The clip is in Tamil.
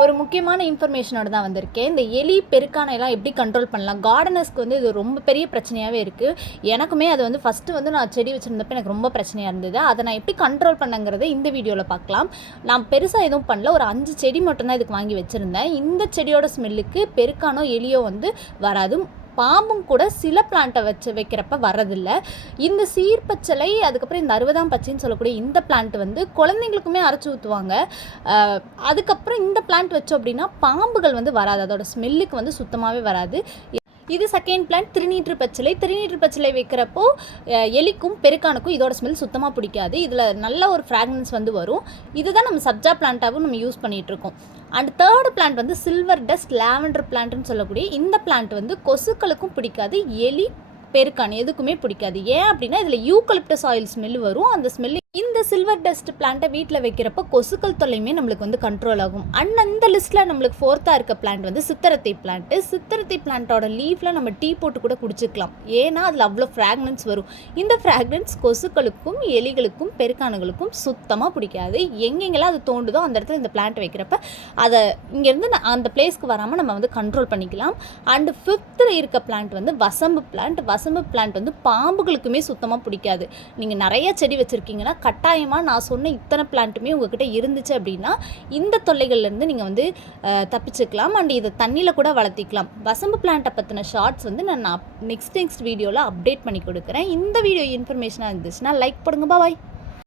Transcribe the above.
ஒரு முக்கியமான இன்ஃபர்மேஷனோட தான் வந்திருக்கேன். இந்த எலி பெருக்கானை எல்லாம் எப்படி கண்ட்ரோல் பண்ணலாம்? கார்டனர்ஸ்க்கு வந்து இது ரொம்ப பெரிய பிரச்சனையாகவே இருக்குது. எனக்குமே அது வந்து ஃபஸ்ட்டு வந்து நான் செடி வச்சுருந்தப்போ எனக்கு ரொம்ப பிரச்சனையாக இருந்தது. அதை நான் எப்படி கண்ட்ரோல் பண்ணங்கிறத இந்த வீடியோவில் பார்க்கலாம். நான் பெருசாக எதுவும் பண்ணல, ஒரு 5 செடி மட்டும்தான் இதுக்கு வாங்கி வச்சுருந்தேன். இந்த செடியோட ஸ்மெல்லுக்கு பெருக்கானோ எலியோ வந்து வராது. பாம்பும் கூட சில பிளான்ட்டை வைக்கிறப்ப வரதில்லை. இந்த சீர்பச்சலை, அதுக்கப்புறம் இந்த 60ஆம் பச்சைன்னு சொல்லக்கூடிய இந்த பிளான்ட் வந்து குழந்தைங்களுக்குமே அரைச்சி ஊற்றுவாங்க. அதுக்கப்புறம் இந்த பிளான்ட் வச்சோம் அப்படின்னா பாம்புகள் வந்து வராது, அதோட ஸ்மெல்லுக்கு வந்து சுத்தமாகவே வராது. இது செகண்ட் பிளான்ட் திருநீற்று பச்சிலை. திருநீற்று பச்சிலை வைக்கிறப்போ எலிக்கும் பெருக்கானுக்கும் இதோட ஸ்மெல் சுத்தமாக பிடிக்காது. இதில் நல்ல ஒரு ஃப்ராக்ரன்ஸ் வந்து வரும். இதுதான் நம்ம சப்ஜா பிளான்ட்டாகவும் நம்ம யூஸ் பண்ணிகிட்ருக்கோம். அண்ட் தேர்ட் பிளான்ட் வந்து சில்வர் டஸ்ட் லாவெண்டர் பிளான்ட்னு சொல்லக்கூடிய இந்த பிளான்ட் வந்து கொசுக்களுக்கும் பிடிக்காது, எலி பெருக்கான் எதுக்குமே பிடிக்காது. ஏன் அப்படின்னா இதில் யூக்கலிப்டஸ் ஆயில் ஸ்மெல் வரும். அந்த ஸ்மெல்லு இந்த சில்வர் டஸ்ட் பிளான்ட்டை வீட்டில் வைக்கிறப்போ கொசுக்கள் தொல்லையுமே நம்மளுக்கு வந்து கண்ட்ரோல் ஆகும். அண்ட் அந்த லிஸ்ட்டில் நம்மளுக்கு 4th இருக்க பிளான்ட் வந்து சித்திரத்தை பிளான்ட்டு. சித்திரத்தை பிளான்ட்டோட லீஃபில் நம்ம டீ போட்டு கூட குடிச்சிக்கலாம். ஏன்னா அதில் அவ்வளோ ஃப்ராக்ரன்ஸ் வரும். இந்த ஃப்ராக்ரன்ஸ் கொசுக்களுக்கும் எலிகளுக்கும் பெருக்கானுகளுக்கும் சுத்தமாக பிடிக்காது. எங்கெங்கெல்லாம் அது தோண்டுதோ அந்த இடத்துல இந்த பிளான்ட் வைக்கிறப்ப அதை இங்கேருந்து அந்த பிளேஸ்க்கு வராமல் நம்ம வந்து கண்ட்ரோல் பண்ணிக்கலாம். அண்டு 5th இருக்க பிளான்ட் வந்து வசம்பு பிளான்ட். வசம்பு பிளான்ட் வந்து பாம்புகளுக்குமே சுத்தமாக பிடிக்காது. நீங்கள் நிறைய செடி வச்சுருக்கீங்கன்னா கட்டாயமாக நான் சொன்ன இத்தனை பிளான்ட்டுமே உங்ககிட்ட இருந்துச்சு அப்படின்னா இந்த தொல்லைகள்லேருந்து நீங்கள் வந்து தப்பிச்சுக்கலாம். அண்ட் இதை தண்ணியில் கூட வளர்த்திக்கலாம். வசம்பு பிளான்ட்டை பற்றின ஷார்ட்ஸ் வந்து நான் நெக்ஸ்ட் வீடியோவில் அப்டேட் பண்ணி கொடுக்குறேன். இந்த வீடியோ இன்ஃபர்மேஷனாக இருந்துச்சுன்னா லைக் பண்ணுங்க. பாய்.